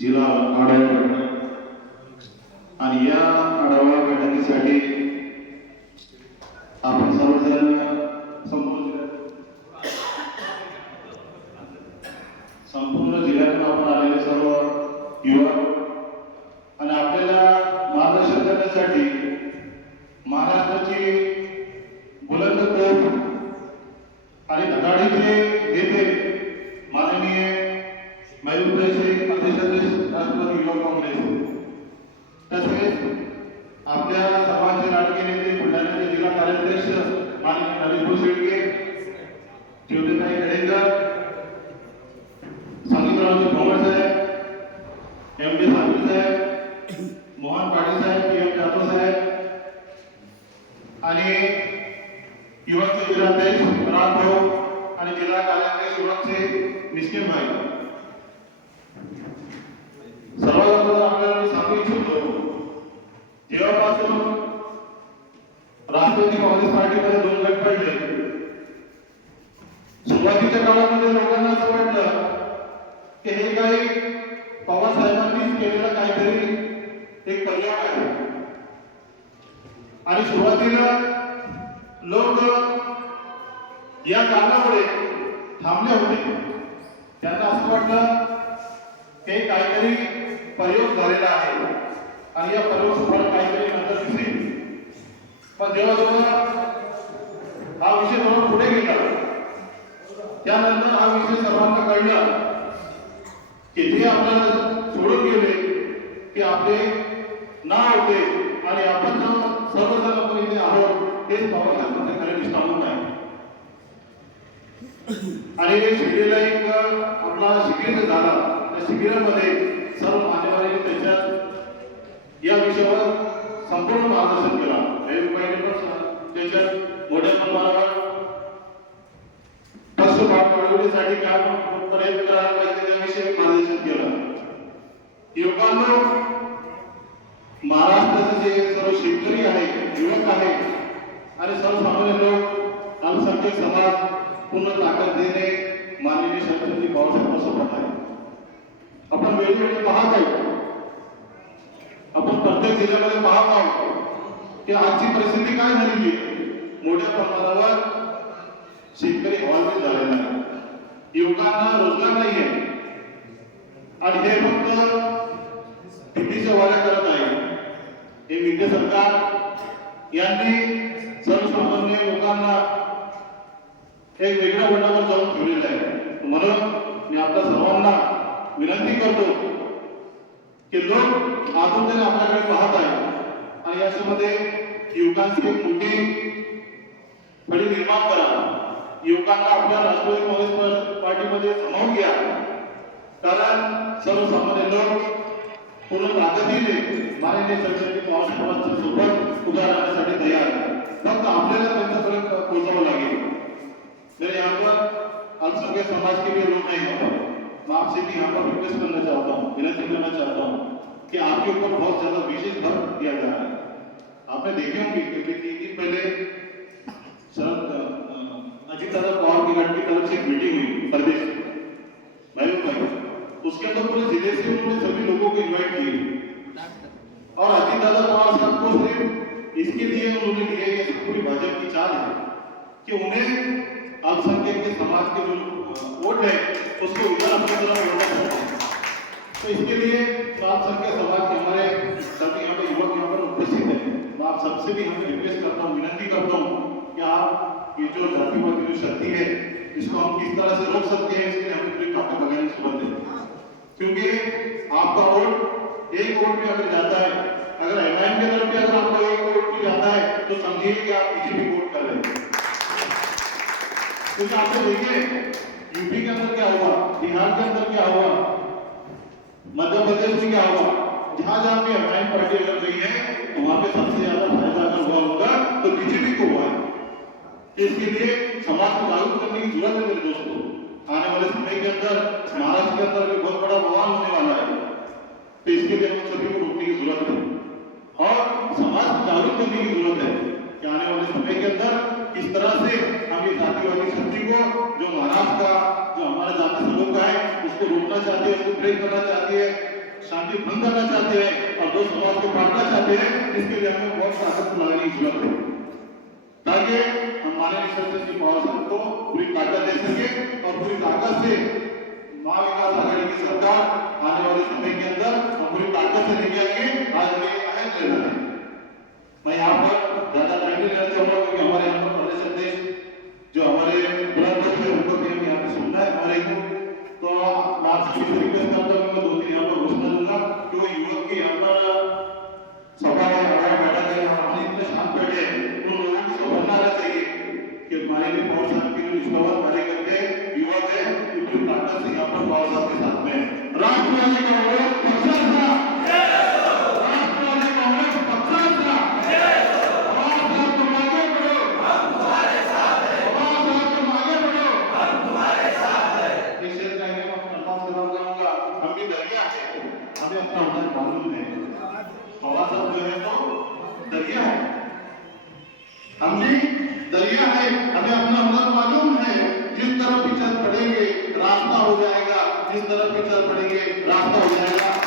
जिल्हा आढावा बैठक आणि या आढावा बैठकीसाठी आपण सर्वजण संपूर्ण संपूर्ण जिल्ह्यातून आपण आलेले सर्व युवा आपल्या सर्वांचे लाडके नेते बुलढाण्याचे जिल्हा कार्याध्यक्ष माननीय Narendra Shelke Jyotitai Gadekar Sangeetraoji Bhomad saheb M D saheb saheb Mohan Patil saheb P M Jadhav saheb आणि युवकचे जिल्हाध्यक्ष राम भाऊ आणि जिल्हा कार्याध्यक्ष युवकचे मिस्किन भाई. सर्वात आपल्याला सांगू इच्छितो जेव्हा राष्ट्रवादी काँग्रेस पार्टीमध्ये दोन गट पडले सुरुवातीच्या काळामध्ये लोकांना असं वाटलं की हे काही पवार साहेबांनीच केलेलं काहीतरी एक पर्याय आहे. आणि सुरुवातीला लोक या कारणामुळे थांबले होते. त्यांना असं वाटलं हे काहीतरी प्रयोग झालेला आहे. आणि या प्रयोग पण जेव्हा हा विषय थोडा पुढे गेला त्यानंतर हा विषय सर्वांना कळला की जे आपल्याला सोडून गेले की आपले नाव होते आणि आपण सर्वजण आपण इथे आहोत तेच बाबासाहेबांचे खरे सांगून आहे आणि हे शिबिरेला एक आपला शिबिर झाला त्या शिबिरामध्ये सर्व मान्यवरांनी त्याच्यात या विषयावर संपूर्ण मार्गदर्शन केला. रविबाईंनी पण त्याच्यात मोठ्या प्रमाणावर फर्स्ट पाठ वाढवण्यासाठी काय प्रयत्न करायला पाहिजे त्याविषयी मार्गदर्शन केलं. युवकांना महाराष्ट्राचे जे सर्व शेतकरी आहे युवक आहे आणि सर्वसामान्य लोक आमसारखे समाज पूर्ण ताकद देणे माननीय शास्त्रजी बाबासाहेब सोबत आहे आपण वेळोवेळी पाहत आहोत. आपण प्रत्येक जिल्ह्यामध्ये पाहत आहोत. की आजची परिस्थिती काय झालेली आहे? मोठ्या प्रमाणावर शेतकरी हवालदिल झालेला आहे. युवकांना रोजगार नाही आहे आणि हे फक्त भीतीच्या वाऱ्या करत आहे. हे विद्या सरकार यांनी सर्वसामान्य लोकांना एक वेगळ्या वडावर जाऊन ठेवलेलं आहे. म्हणून मी आपल्या सर्वांना विनंती करतो की लोक आतुरतेने आपल्याकडे पाहत आहे आणि याच्यामध्ये युवकांची एक मोठी फळी निर्माण करा. युवकांना आपल्या राष्ट्रवादी काँग्रेस पार्टीमध्ये सामावून घ्या. कारण सर्वसामान्य लोक पूर्ण ताकदीने माननीय छत्रपती पवारसाहेबांच्या सोबत उभा राहण्यासाठी तयार फक्त आपल्याला त्यांच्यापर्यंत पोहोचावं लागेल. तर यावर पर अल्पसंख्यक समाज के लिए लोग नहीं यहाँ मैं आपसे भी यहाँ पर रिक्वेस्ट करना चाहता हूँ विनती करना चाहता हूँ कि आपके ऊपर बहुत ज़्यादा विशेष भर दिया जा रहा है। आपने देखे होंगे कि तीन दिन पहले शरद अजीत दादा पवार की घाट की तरफ़ से एक मीटिंग हुई प्रदेश में। भाई उसके अंदर पूरे ज़िले से उन्होंने सभी लोगों को इन्वाइट किए और अजीत दादा पवार साहब को सिर्फ़ इसके लिए उन्होंने लिए ये पूरी भाजपा की चाल है कि उन्हें अल्पसंख्यक के समाज के जो वोट है, उसको इधर अपनी तरफ़ तो इसके लिए अल्पसंख्यक समाज के हमारे सभी यहाँ पे युवक यहाँ पर उपस्थित है। मैं आप सबसे भी हम रिक्वेस्ट करता हूँ, विनती करता हूँ कि आप ये जो जातिवाद की जो शक्ति है, इसको हम किस तरह से रोक सकते हैं, इसके लिए हमें पूरी ताकत लगाने की ज़रूरत है। क्योंकि आपका वोट एक वोट भी अगर जाता है, अगर एमआईएम की तरफ़ भी अगर आपका एक वोट भी जाता है तो समझिए कि आप बीजेपी वोट कर रहे हैं। क्योंकि आपने देखिए, यूपी के अंदर क्या हुआ, बिहार के अंदर क्या हुआ मध्य प्रदेश में क्या हुआ? जहाँ जहाँ भी एमआईएम पार्टी अगर गई है तो वहाँ पे सबसे ज़्यादा फ़ायदा अगर हुआ होगा तो बीजेपी को हुआ है। इसके लिए समाज को जागरूक करने की ज़रूरत है मेरे दोस्तों। आने वाले समय के अंदर, महाराष्ट्र के अंदर भी बहुत बड़ा बवाल होने वाला है। तो इसके लिए हम सभी को रोकने की ज़रूरत है। और समाज को जागरूक करने की ज़रूरत है कि आने वाले समय के अंदर किस तरह से हम ये जातिवादी शक्ति को, जो महाराष्ट्र का हमारा उसको चाहती है, उसको ब्रेक करना चाहती है, शांति भंग करना चाहते हैं और दो समाज को बांटना चाहते हैं, इसके लिए हमें बहुत ताकत लगाने की ज़रूरत है। ताकि हम माननीय सरकार की पावर को पूरी ताकत दे सके और पूरी ताकत से महाविकास आघाड़ी की सरकार आने वाले समय के अंदर हम पूरी ताकत से लेके आएँगे, आज मेरे अहम निर्णय है। मैं यहाँ पर occupant. दरिया है। हमें अपना हुनर मालूम है। साहब जो है? तो दरिया है। हम भी दरिया है, हमें अपना हुनर मालूम है। जिस तरफ़ भी चल पड़ेंगे, रास्ता हो जाएगा। जिस तरफ़ भी चल पड़ेंगे, रास्ता हो जाएगा।